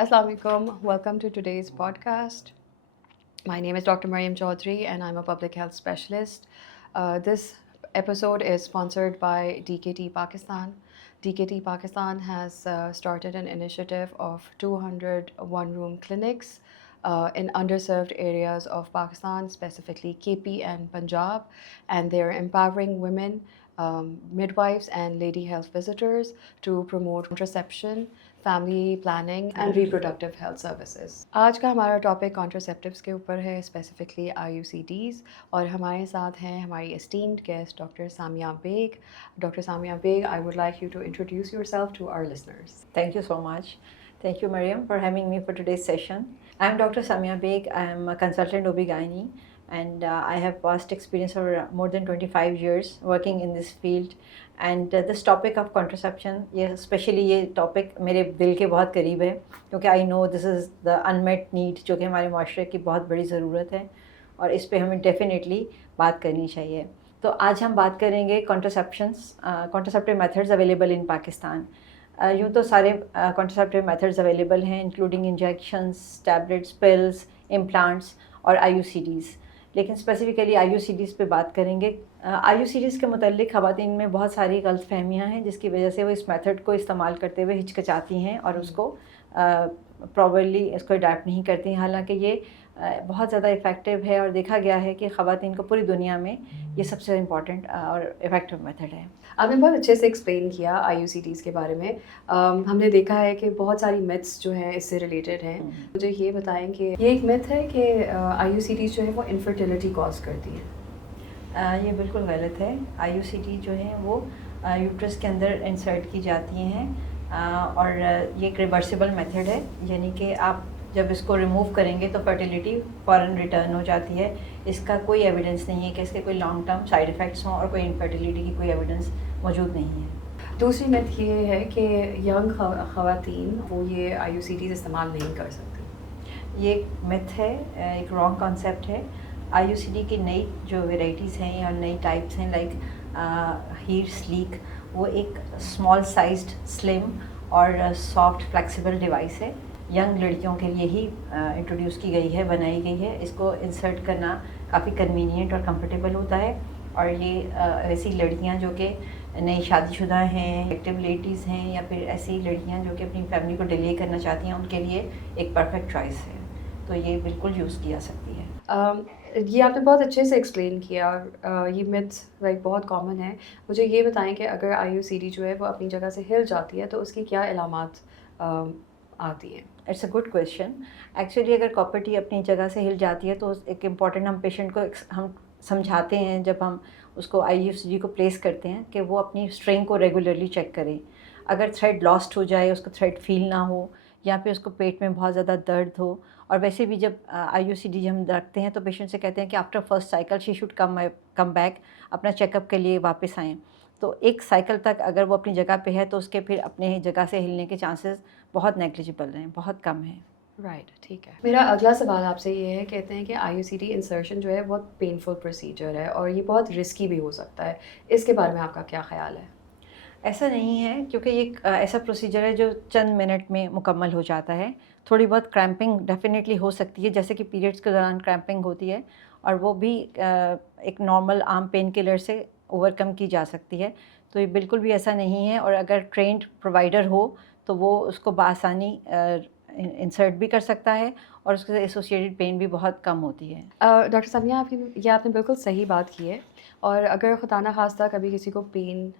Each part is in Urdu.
Assalamu alaikum. Welcome to today's podcast. My name is Dr. Mariam Chaudhry and I'm a public health specialist. This episode is sponsored by DKT Pakistan. DKT Pakistan has started an initiative of 200 one-room clinics in underserved areas of Pakistan, specifically KP and Punjab, and they're empowering women, midwives and lady health visitors to promote contraception, family planning and reproductive health services. آج کا ہمارا ٹاپک کانٹرسیپٹیوس کے اوپر ہے، اسپیسیفکلی IUCDs، اور ہمارے ساتھ ہیں ہماری esteemed guest doctor Samia Baig. Doctor Samia Baig, I would like you to introduce yourself to our listeners. Thank you so much. Thank you, Mariam, for having me for today's session. I am Dr. Samia Baig. I am a consultant OB-GYN, and I have vast experience for more than 25 years working in this field. And this topic of contraception, especially یہ ٹاپک میرے دل کے بہت قریب ہے، کیونکہ آئی نو this is the inanimate need جو کہ ہمارے معاشرے کی بہت بڑی ضرورت ہے، اور اس پہ ہمیں ڈیفینیٹلی بات کرنی چاہیے. تو آج ہم بات کریں گے کانٹرسیپٹیو میتھڈز اویلیبل ان پاکستان. یوں تو سارے کانٹرسیپٹیو میتھڈز اویلیبل ہیں، including injections, tablets, plus, implants اور IUCDs. لیکن اسپیسیفکلی IUCDs پہ بات کریں گے. IUCDs کے متعلق خواتین میں بہت ساری غلط فہمیاں ہیں، جس کی وجہ سے وہ اس میتھڈ کو استعمال کرتے ہوئے ہچکچاتی ہیں اور اس کو پراپرلی اس کو اڈیپٹ نہیں کرتی ہیں. حالانکہ یہ بہت زیادہ افیکٹو ہے، اور دیکھا گیا ہے کہ خواتین کو پوری دنیا میں یہ سب سے امپورٹنٹ اور افیکٹو میتھڈ ہے. آپ نے بہت اچھے سے ایکسپلین کیا IUCDs کے بارے میں. ہم نے دیکھا ہے کہ بہت ساری میتھس جو ہیں اس سے ریلیٹڈ ہیں. مجھے یہ بتائیں کہ یہ ایک میتھ ہے کہ IUCDs جو ہے وہ انفرٹیلٹی کاز کرتی ہے. یہ بالکل غلط ہے. IUCD جو ہیں وہ یوٹرس کے اندر انسرٹ کی جاتی ہیں، اور یہ ایک ریورسیبل میتھڈ ہے، یعنی کہ آپ جب اس کو ریموو کریں گے تو فرٹیلیٹی فوراً ریٹرن ہو جاتی ہے. اس کا کوئی ایویڈنس نہیں ہے کہ اس کے کوئی لانگ ٹرم سائڈ افیکٹس ہوں، اور کوئی انفرٹیلیٹی کی کوئی ایویڈنس موجود نہیں ہے. دوسری میتھ یہ ہے کہ ینگ خواتین وہ یہ IUCDs استعمال نہیں کر سکتی. یہ ایک میتھ ہے، ایک رانگ کانسیپٹ ہے. IUCD کی نئی جو ویرائٹیز ہیں یا نئی ٹائپس ہیں، لائک ہیر سلیک، وہ ایک اسمال سائزڈ سلم اور سافٹ فلیکسیبل ڈیوائس ہے. ینگ لڑکیوں کے لیے ہی انٹروڈیوس کی گئی ہے، بنائی گئی ہے. اس کو انسرٹ کرنا کافی کنوینئنٹ اور کمفرٹیبل ہوتا ہے، اور یہ ایسی لڑکیاں جو کہ نئی شادی شدہ ہیں، ایکٹیو لیڈیز ہیں، یا پھر ایسی لڑکیاں جو کہ اپنی فیملی کو ڈیلے کرنا چاہتی ہیں، ان کے لیے ایک پرفیکٹ چوائس ہے. تو یہ بالکل یوز کی جا سکتی ہے. یہ آپ نے بہت اچھے سے ایکسپلین کیا. یہ میتھس بہت کامن ہے. مجھے یہ بتائیں کہ اگر IUCD جو ہے وہ اپنی جگہ سے ہل جاتی ہے تو اس کی کیا علامات آتی ہیں؟ It's a good question. Actually اگر کاپرٹی اپنی جگہ سے ہل جاتی ہے تو ایک امپورٹنٹ ہم پیشنٹ کو ہم سمجھاتے ہیں جب ہم اس کو IUCD کو پلیس کرتے ہیں کہ وہ اپنی اسٹرنگ کو ریگولرلی چیک کریں. اگر تھریڈ لاسٹ ہو جائے، اس کو تھریڈ فیل نہ ہو، یا پھر اس کو پیٹ میں بہت زیادہ درد ہو. اور ویسے بھی جب IUCD ہم رکھتے ہیں تو پیشنٹ سے کہتے ہیں کہ after first cycle she should come back, اپنا چیک اپ کے لیے واپس آئیں. تو ایک سائیکل تک اگر وہ اپنی جگہ پہ ہے تو اس کے پھر اپنے جگہ سے ہلنے کے چانسز بہت نیگلیجبل ہیں، بہت کم ہیں. رائٹ، ٹھیک ہے. میرا اگلا سوال آپ سے یہ ہے، کہتے ہیں کہ IUCD انسرشن جو ہے بہت پینفل پروسیجر ہے اور یہ بہت رسکی بھی ہو سکتا ہے. اس کے بارے میں آپ کا کیا خیال ہے؟ ایسا نہیں ہے، کیونکہ یہ ایک ایسا پروسیجر ہے جو چند منٹ میں مکمل ہو جاتا ہے. تھوڑی بہت کریمپنگ ڈیفینیٹلی ہو سکتی ہے، جیسے کہ پیریڈس کے دوران کریمپنگ ہوتی ہے، اور وہ بھی ایک نارمل عام پین کلر سے اوور کم کی جا سکتی ہے. تو یہ بالکل بھی ایسا نہیں ہے، اور اگر ٹرینڈ پرووائڈر ہو تو وہ اس کو بآسانی انسرٹ بھی کر سکتا ہے، اور اس کے ایسوسیٹڈ پین بھی بہت کم ہوتی ہے. ڈاکٹر سامیہ، آپ نے بالکل صحیح بات کی ہے. اور اگر خدا نخواستہ کبھی کسی کو پین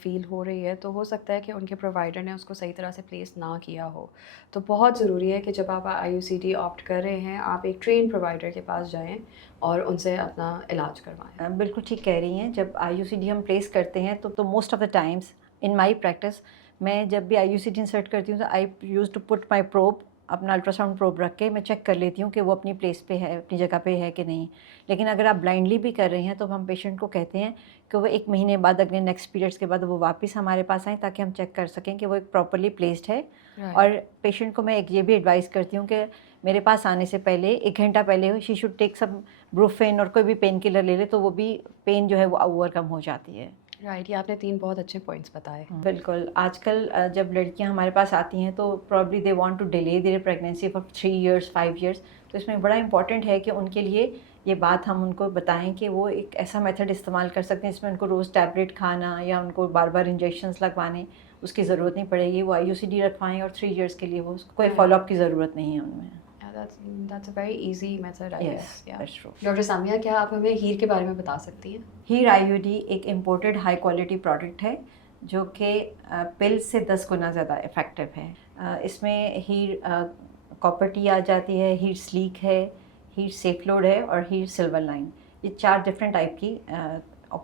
فیل ہو رہی ہے تو ہو سکتا ہے کہ ان کے پرووائڈر نے اس کو صحیح طرح سے پلیس نہ کیا ہو. تو بہت ضروری ہے کہ جب آپ IUCD آپٹ کر رہے ہیں، آپ ایک ٹرین پرووائڈر کے پاس جائیں اور ان سے اپنا علاج کروائیں. بالکل ٹھیک کہہ رہی ہیں. جب IUCD ہم پلیس کرتے ہیں تو most of the times in my practice, میں جب بھی IUCD انسرٹ کرتی ہوں تو I use to put my probe, اپنا الٹرا ساؤنڈ پروب رکھ کے میں چیک کر لیتی ہوں کہ وہ اپنی پلیس پہ ہے، اپنی جگہ پہ ہے کہ نہیں. لیکن اگر آپ بلائنڈلی بھی کر رہے ہیں تو ہم پیشنٹ کو کہتے ہیں کہ وہ 1 مہینے بعد، اگلے نیکسٹ پیریڈس کے بعد وہ واپس ہمارے پاس آئیں، تاکہ ہم چیک کر سکیں کہ وہ ایک پراپرلی پلیسڈ ہے. اور پیشنٹ کو میں ایک یہ بھی ایڈوائز کرتی ہوں کہ میرے پاس آنے سے پہلے 1 گھنٹہ پہلے شی شوڈ ٹیک سم بروفین اور کوئی بھی پین کلر لے لے، تو وہ بھی پین جو ہے وہ اوور کم ہو جاتی ہے. رائٹ، یہ آپ نے 3 بہت اچھے پوائنٹس بتائے. بالکل. آج کل جب لڑکیاں ہمارے پاس آتی ہیں تو probably they want to delay their pregnancy for 3 years 5 years. تو اس میں بڑا امپورٹنٹ ہے کہ ان کے لیے یہ بات ہم ان کو بتائیں کہ وہ ایک ایسا میتھڈ استعمال کر سکتے ہیں جس میں ان کو روز ٹیبلٹ کھانا یا ان کو بار بار انجیکشنز لگوانے اس کی ضرورت نہیں پڑے گی. وہ IUCD رکھوائیں اور 3 ایئرس کے لیے وہ کوئی فالو اپ کی ضرورت نہیں ہے ان میں. That's a very easy method, I guess. Yes, that's true. Doctor Samia, کیا آپ ہمیں ہیر کے بارے میں بتا سکتی ہیں؟ ہیر IUD ایک امپورٹڈ ہائی کوالٹی پروڈکٹ ہے جو کہ پل سے 10 گنا زیادہ افیکٹو ہے. اس میں ہیر کاپر ٹی آ جاتی ہے، ہیر سلیک ہے، ہیر سیف لوڈ ہے اور ہیر سلور لائن. یہ 4 ڈفرینٹ ٹائپ کی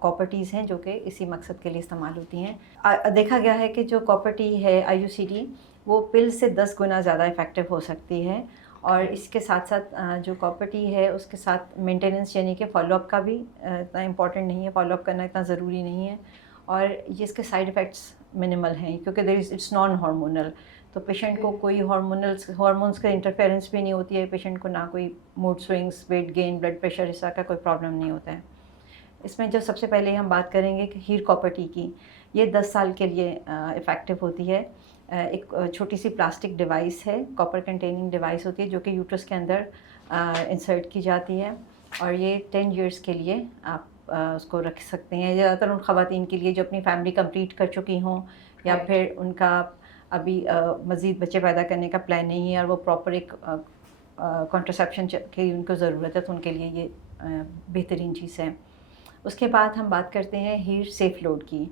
کاپر ٹیز ہیں جو کہ اسی مقصد کے لیے استعمال ہوتی ہیں. دیکھا گیا ہے کہ جو کاپر ٹی ہے IUCD وہ پل سے 10 گنا زیادہ افیکٹو ہو سکتی ہے. اور اس کے ساتھ ساتھ جو کاپر ٹی ہے اس کے ساتھ مینٹیننس یعنی کہ فالو اپ کا بھی اتنا امپورٹنٹ نہیں ہے، فالو اپ کرنا اتنا ضروری نہیں ہے. اور یہ اس کے سائڈ افیکٹس منیمل ہیں کیونکہ اٹس نان ہارمونل. تو پیشنٹ کو کوئی ہارمونس کا انٹرفیئرنس بھی نہیں ہوتی ہے، پیشنٹ کو نہ کوئی mood swings, weight gain, blood pressure اس طرح کا کوئی پرابلم نہیں ہوتا ہے. اس میں جو سب سے پہلے ہم بات کریں گے کہ ہیر کاپر ٹی کی، یہ 10 سال کے لیے افیکٹو ہوتی ہے. ایک چھوٹی سی پلاسٹک ڈیوائس ہے، کاپر کنٹیننگ ڈیوائس ہوتی ہے جو کہ یوٹرس کے اندر انسرٹ کی جاتی ہے. اور یہ 10 ایئرس کے لیے آپ اس کو رکھ سکتے ہیں. زیادہ تر ان خواتین کے لیے جو اپنی فیملی کمپلیٹ کر چکی ہوں یا پھر ان کا ابھی مزید بچے پیدا کرنے کا پلان نہیں ہے اور وہ پراپر ایک کانٹرسیپشن کی ان کو ضرورت ہے، تو ان کے لیے یہ بہترین چیز ہے. اس کے بعد ہم بات کرتے ہیں ہیر سیف لوڈ کی.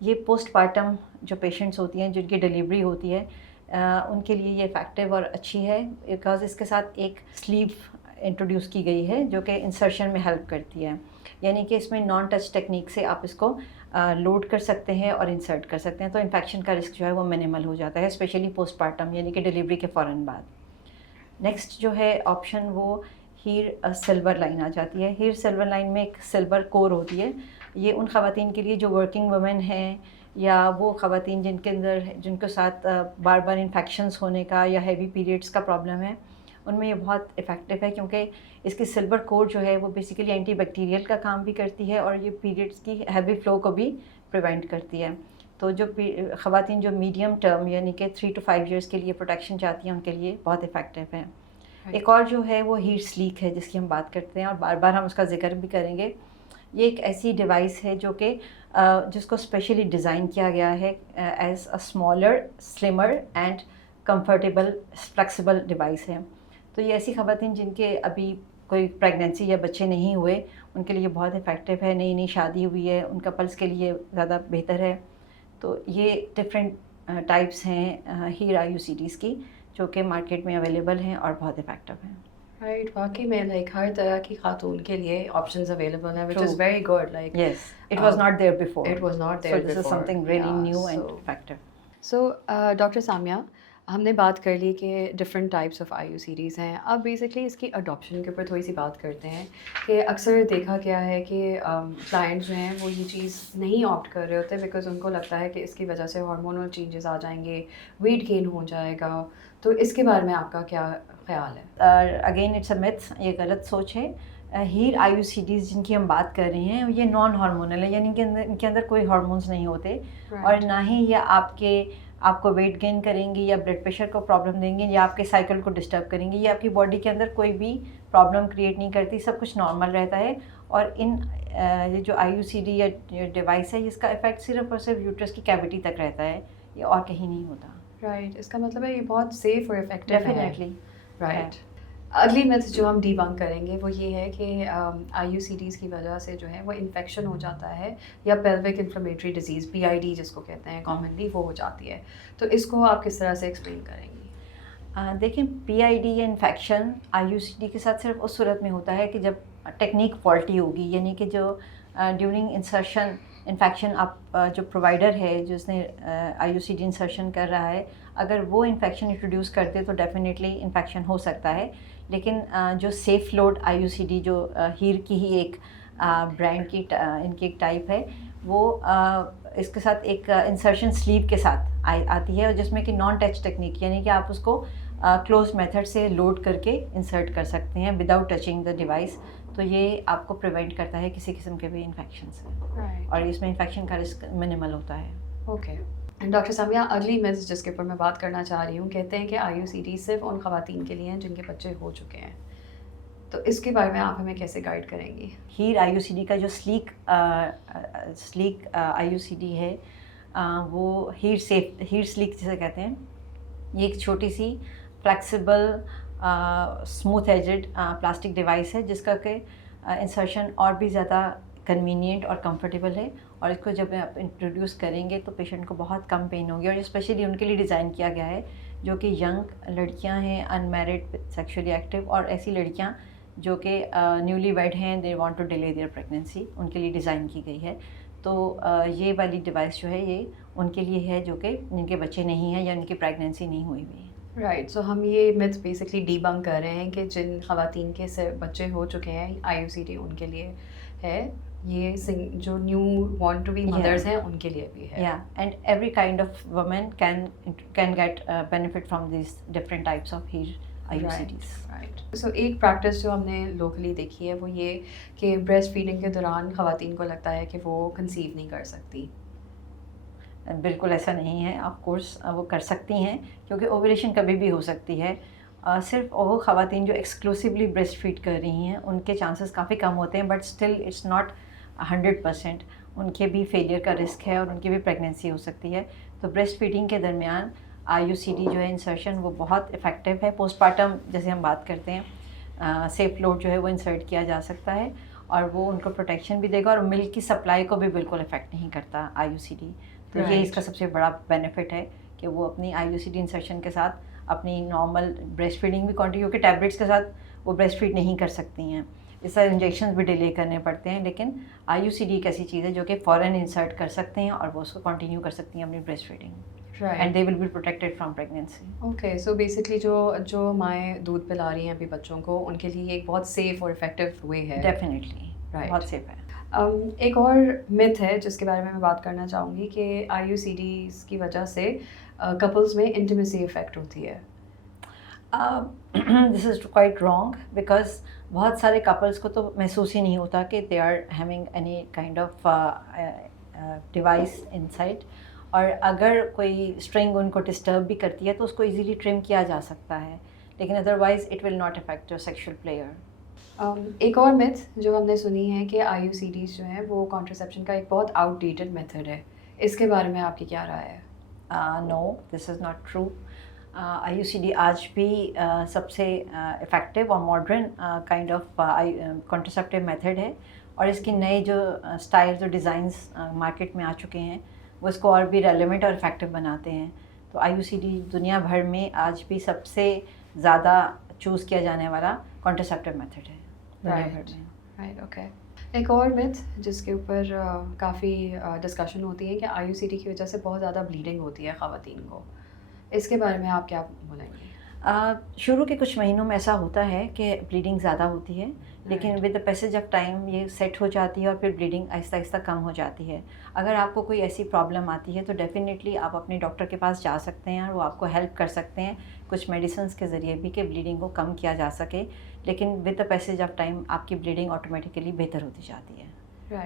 یہ پوسٹ پارٹم جو پیشنٹس ہوتی ہیں جن کی ڈلیوری ہوتی ہے ان کے لیے یہ افیکٹو اور اچھی ہے بیکاز اس کے ساتھ ایک سلیو انٹروڈیوس کی گئی ہے جو کہ انسرشن میں ہیلپ کرتی ہے. یعنی کہ اس میں نان ٹچ ٹیکنیک سے آپ اس کو لوڈ کر سکتے ہیں اور انسرٹ کر سکتے ہیں، تو انفیکشن کا رسک جو ہے وہ منیمل ہو جاتا ہے، اسپیشلی پوسٹ پارٹم یعنی کہ ڈلیوری کے فوراً بعد. نیکسٹ جو ہے آپشن وہ ہیر سلور لائن آ جاتی ہے. ہیر سلور لائن میں ایک سلور کور ہوتی ہے. یہ ان خواتین کے لیے جو ورکنگ وومن ہیں یا وہ خواتین جن کے ساتھ بار بار انفیکشنز ہونے کا یا ہیوی پیریڈس کا پرابلم ہے، ان میں یہ بہت افیکٹو ہے کیونکہ اس کی سلور کور جو ہے وہ بیسیکلی اینٹی بیکٹیریل کا کام بھی کرتی ہے اور یہ پیریڈس کی ہیوی فلو کو بھی پریونٹ کرتی ہے. تو جو خواتین جو میڈیم ٹرم یعنی کہ 3 to 5 ایئرس کے لیے پروٹیکشن چاہتی ہیں ان کے لیے بہت افیکٹو ہے. ایک اور جو ہے وہ ہیر سلیک ہے جس کی ہم بات کرتے ہیں اور بار بار ہم اس کا ذکر بھی کریں گے. یہ ایک ایسی ڈیوائس ہے جو کہ جس کو اسپیشلی ڈیزائن کیا گیا ہے as a smaller, slimmer and comfortable flexible device ہے. تو یہ ایسی خواتین جن کے ابھی کوئی پریگنینسی یا بچے نہیں ہوئے ان کے لیے بہت افیکٹو ہے. نئی شادی ہوئی ہے ان کا پلس کے لیے زیادہ بہتر ہے. تو یہ ڈفرینٹ ٹائپس ہیں ہیر IUCDs کی جو کہ مارکیٹ میں اویلیبل ہیں اور بہت افیکٹو ہیں. رائٹ، واقعی میں ہر طرح کی خاتون کے لیے آپشنز اویلیبل ہیں which is very good. Yes, it was not there before. It was not there before. So this is something really new and effective. So doctor Samia, ہم نے بات کر لی کہ ڈفرینٹ ٹائپس آف IUCDs ہیں. اب بیسکلی اس کی اڈاپشن کے اوپر تھوڑی سی بات کرتے ہیں کہ اکثر دیکھا گیا ہے کہ کلائنٹ جو ہیں وہ یہ چیز نہیں آپٹ کر رہے ہوتے بیکاز ان کو لگتا ہے کہ اس کی وجہ سے ہارمونل چینجز آ جائیں گے، ویٹ گین ہو جائے گا. تو اس کے بارے میں آپ کا کیا خیال ہے؟ اگین اٹس اے میتھ، یہ غلط سوچ ہے. ہیر IUCDs جن کی ہم بات کر رہے ہیں یہ نان ہارمونل ہے، یعنی کہ ان کے اندر کوئی ہارمونس نہیں ہوتے اور نہ ہی یہ آپ کو ویٹ گین کریں گی یا بلڈ پریشر کو پرابلم دیں گے یا آپ کے سائیکل کو ڈسٹرب کریں گے. یہ آپ کی باڈی کے اندر کوئی بھی پرابلم کریٹ نہیں کرتی، سب کچھ نارمل رہتا ہے. اور یہ جو IUCD یا ڈیوائس ہے اس کا افیکٹ صرف اور صرف یوٹرس کی کیوٹی تک رہتا ہے، یہ اور کہیں نہیں ہوتا. رائٹ، اس کا مطلب ہے یہ بہت سیف اور افیکٹو ہے. ڈیفینیٹلی. رائٹ. اگلی میتھ جو ہم ڈیبنک کریں گے وہ یہ ہے کہ IUCDs کی وجہ سے جو ہے وہ انفیکشن ہو جاتا ہے یا پیلوک انفلیمیٹری ڈیزیز PID جس کو کہتے ہیں کامنلی، وہ ہو جاتی ہے. تو اس کو آپ کس طرح سے ایکسپلین کریں گی؟ دیکھیں PID یا انفیکشن IUCD کے ساتھ صرف اس صورت میں ہوتا ہے کہ جب ٹیکنیک فالٹی ہوگی، یعنی کہ جو ڈیورنگ انسرشن انفیکشن آپ جو پرووائڈر ہے جس نے IUCD انسرشن کر رہا ہے اگر وہ انفیکشن انٹروڈیوس کرتے تو ڈیفینیٹلی انفیکشن ہو سکتا ہے. لیکن جو سیف لوڈ IUCD جو ہیر کی ہی ایک برانڈ کی ان کی ایک ٹائپ ہے، وہ اس کے ساتھ ایک انسرشن سلیو کے ساتھ آتی ہے اور جس میں کہ نان ٹچ ٹیکنیک یعنی کہ آپ اس کو کلوز میتھڈ سے لوڈ کر کے انسرٹ کر سکتے ہیں وداؤٹ ٹچنگ دا ڈیوائس. تو تو یہ آپ کو پریونٹ کرتا ہے کسی قسم کے بھی انفیکشن سے, Right. اور اس میں انفیکشن کا رسک منیمل ہوتا ہے. اوکے. ڈاکٹر سامیہ, اگلی مس جس کے اوپر میں بات کرنا چاہ رہی ہوں, کہتے ہیں کہ آئی یو سی ٹی صرف ان خواتین کے لیے ہیں جن کے بچے ہو چکے ہیں, تو اس کے بارے میں آپ ہمیں کیسے گائیڈ کریں گی؟ ہیر آئی یو سی ڈی کا جو sleek I U C D ہے, وہ ہیر سلیک جسے کہتے ہیں, یہ ایک چھوٹی سی flexible smooth edged plastic device ہے جس کا کہ انسرشن اور بھی زیادہ کنوینئنٹ اور کمفرٹیبل ہے, اور اس کو جب آپ انٹروڈیوس کریں گے تو پیشنٹ کو بہت کم پین ہوگی, اور اسپیشلی ان کے لیے ڈیزائن کیا گیا ہے جو کہ ینگ لڑکیاں ہیں, ان میرڈ, سیکشولی ایکٹیو, اور ایسی لڑکیاں جو کہ نیولی ویڈ ہیں, they want to delay their pregnancy, ان کے لیے ڈیزائن کی گئی ہے. تو یہ والی ڈیوائس جو ہے یہ ان کے لیے ہے جو کہ جن کے بچے نہیں ہیں یا ان کی پریگنینسی نہیں ہوئی ہوئی. رائٹ, سو ہم یہ متھ بیسکلی ڈی بنک کر رہے ہیں کہ جن خواتین کے سے بچے ہو چکے ہیں آئی یو سی ٹی ان کے لیے ہے, یہ جو نیو وانٹ ٹو بی مدرس ہیں ان کے لیے بھی ہے. Yeah, and every kind of woman can get benefit from these different types of IUCDs. Right. So ایک پریکٹس جو ہم نے لوکلی دیکھی ہے وہ یہ کہ بریسٹ فیڈنگ کے دوران خواتین کو لگتا ہے کہ وہ کنسیو نہیں کر سکتی. بالکل ایسا نہیں ہے, آف کورس وہ کر سکتی ہیں کیونکہ اووریشن کبھی بھی ہو سکتی ہے. صرف وہ خواتین جو ایکسکلوسیولی بریسٹ فیڈ کر رہی ہیں ان کے چانسز کافی کم ہوتے ہیں, بٹ اسٹل اٹس ناٹ 100%. ان کے بھی فیلئر کا رسک ہے اور ان کی بھی پریگنینسی ہو سکتی ہے. تو بریسٹ فیڈنگ کے درمیان آئی یو سی ڈی جو ہے انسرشن وہ بہت افیکٹو ہے. پوسٹ پارٹم جیسے ہم بات کرتے ہیں, سیف لوڈ جو ہے وہ انسرٹ کیا جا سکتا ہے اور وہ ان کو پروٹیکشن بھی دے گا, اور ملک کی سپلائی کو بھی بالکل افیکٹ نہیں کرتا آئی یو سی ڈی. تو یہ اس کا سب سے بڑا بینیفٹ ہے کہ وہ اپنی آئی یو سی ڈی انسرشن کے ساتھ اپنی نارمل بریسٹ فیڈنگ بھی کنٹینیو, کیونکہ ٹیبلیٹس کے ساتھ وہ بریسٹ فیڈ نہیں کر سکتی ہیں, اس طرح انجیکشنز بھی ڈیلے کرنے پڑتے ہیں. لیکن آئی یو سی ڈی ایک ایسی چیز ہے جو کہ فوراً انسرٹ کر سکتے ہیں اور وہ اس کو کنٹینیو کر سکتی ہیں اپنی breastfeeding, and they will be protected from pregnancy. Okay, so basically جو مائیں دودھ پلا رہی ہیں ابھی بچوں کو, ان کے لیے ایک بہت سیف اور افیکٹو وے ہے. ڈیفینیٹلی بہت سیف ہے. ایک اور متھ ہے جس کے بارے میں بات کرنا چاہوں گی کہ آئی یو سی ڈیز کی وجہ سے کپلز میں انٹیمیسی افیکٹ ہوتی ہے. دس از کوائٹ رانگ, بیکاز بہت سارے کپلس کو تو محسوس ہی نہیں ہوتا کہ they are having any kind of device inside, اور اگر کوئی اسٹرنگ ان کو ڈسٹرب بھی کرتی ہے تو اس کو ایزیلی ٹرم کیا جا سکتا ہے, لیکن otherwise it will not affect your sexual player. ایک اور متھ جو ہم نے سنی ہے کہ آئی یو سی ڈیز جو ہیں وہ کانٹرسیپشن کا ایک بہت آؤٹ ڈیٹڈ میتھڈ ہے, اس کے بارے میں آپ کی کیا رائے ہے؟ No, this is not true. I U C D آج بھی سب سے افیکٹو اور modern kind of contraceptive method ہے, اور اس کی نئے جو اسٹائلز اور ڈیزائنس مارکیٹ میں آ چکے ہیں وہ اس کو اور بھی ریلیونٹ اور افیکٹو بناتے ہیں. تو آئی یو سی ڈی دنیا بھر میں آج بھی سب سے زیادہ چوز کیا جانے والا کانٹرسیپٹیو میتھڈ ہے دنیا بھر میں. Right, okay. ایک اور متھ جس کے اوپر کافی ڈسکشن ہوتی ہے کہ آئی یو سی ڈی کی وجہ سے بہت زیادہ بلیڈنگ ہوتی ہے خواتین کو, اس کے بارے میں آپ کیا بولیں گے؟ شروع کے کچھ مہینوں میں ایسا ہوتا ہے کہ بلیڈنگ زیادہ ہوتی ہے, لیکن with the passage of time یہ سیٹ ہو جاتی ہے اور پھر بلیڈنگ آہستہ آہستہ کم ہو جاتی ہے. اگر آپ کو کوئی ایسی پرابلم آتی ہے تو ڈیفینیٹلی آپ اپنے ڈاکٹر کے پاس جا سکتے ہیں اور وہ آپ کو ہیلپ کر سکتے ہیں کچھ میڈیسنس کے ذریعے بھی کہ بلیڈنگ کو کم کیا جا سکے, لیکن with the passage of time آپ کی بلیڈنگ آٹومیٹیکلی بہتر ہوتی جاتی ہے.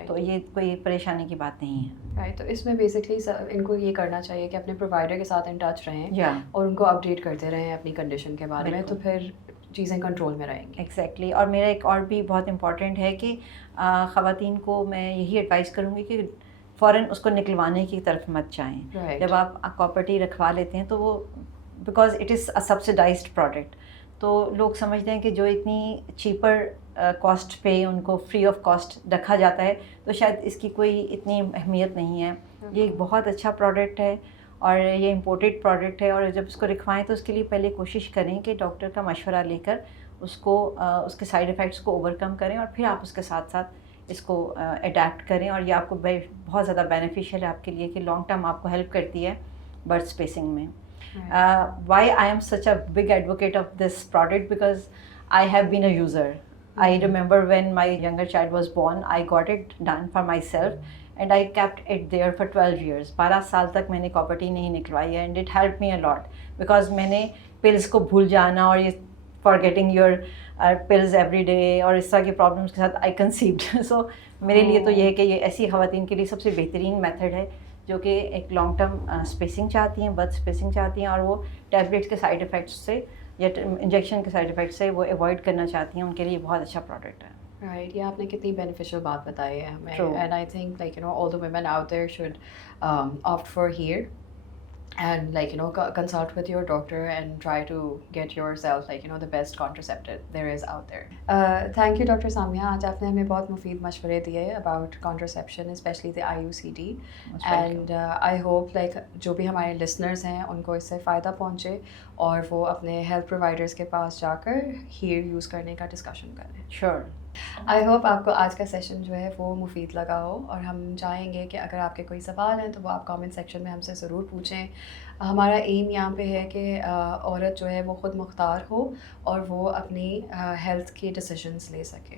تو یہ کوئی پریشانی کی بات نہیں ہے. رائٹ, تو اس میں بیسکلی ان کو یہ کرنا چاہیے کہ اپنے پرووائڈر کے ساتھ ان ٹچ رہیں اور ان کو اپڈیٹ کرتے رہیں اپنی کنڈیشن کے بارے میں, تو پھر چیزیں کنٹرول میں رہیں گی. ایگزیکٹلی. اور میرا ایک اور بھی بہت امپورٹنٹ ہے کہ خواتین کو میں یہی ایڈوائز کروں گی کہ فوراً اس کو نکلوانے کی طرف مت جائیں. جب آپ پراپرٹی رکھوا لیتے ہیں تو وہ because it is a subsidised product, تو لوگ سمجھتے ہیں کہ جو اتنی چیپر کاسٹ پہ ان کو فری آف کاسٹ رکھا جاتا ہے تو شاید اس کی کوئی اتنی اہمیت نہیں ہے. یہ ایک بہت اچھا پروڈکٹ ہے اور یہ امپورٹڈ پروڈکٹ ہے, اور جب اس کو رکھوائیں تو اس کے لیے پہلے کوشش کریں کہ ڈاکٹر کا مشورہ لے کر اس کو اس کے سائڈ ایفیکٹس کو اوور کم کریں, اور پھر آپ اس کے ساتھ ساتھ اس کو اڈیپٹ کریں, اور یہ آپ کو بہت زیادہ بینیفیشیل ہے آپ کے لیے کہ لانگ ٹرم آپ کو ہیلپ کرتی ہے برتھ اسپیسنگ میں. Why I am such a big advocate of this product, because I have been a user. I remember when my younger child was born, I got it done for myself and I kept it there for 12 years. 12 سال تک میں نے کاپرٹی نہیں نکلوائی ہے, and it helped me a lot because میں نے پلس کو بھول جانا اور یہ forgetting your pills every day اور اس طرح کی پرابلمس کے ساتھ آئی کنسیوڈ. سو میرے لیے تو یہ ہے کہ یہ ایسی خواتین کے لیے سب سے بہترین میتھڈ ہے جو کہ ایک لانگ ٹرم اسپیسنگ چاہتی ہیں, برتھ اسپیسنگ چاہتی ہیں, اور وہ ٹیبلیٹس کے سائڈ افیکٹس سے یا انجیکشن کے سائڈ افیکٹس سے وہ اوائڈ کرنا چاہتی ہیں, ان کے لیے بہت اچھا پروڈکٹ ہے. رائٹ, یہ آپ نے کتنی بینیفیشیل بات بتائی ہے ہمیں. True. And I think like all the women out there should opt for here and consult with your doctor and try to get yourself the best contraceptive there is out there. Thank you Dr. Samia, آج آپ نے ہمیں بہت مفید مشورے دیے about contraception, especially the IUCD. And I hope جو بھی ہمارے listeners ہیں ان کو اس سے فائدہ پہنچے اور وہ اپنے health providers کے پاس جا کر hair use کرنے کا discussion کریں. Sure. آئی ہوپ آپ کو آج کا سیشن جو ہے وہ مفید لگا ہو, اور ہم چاہیں گے کہ اگر آپ کے کوئی سوال ہیں تو وہ آپ کامنٹ سیکشن میں ہم سے ضرور پوچھیں. ہمارا ایم یہاں پہ ہے کہ عورت جو ہے وہ خود مختار ہو اور وہ اپنی ہیلتھ کے ڈیسیجنس لے سکے.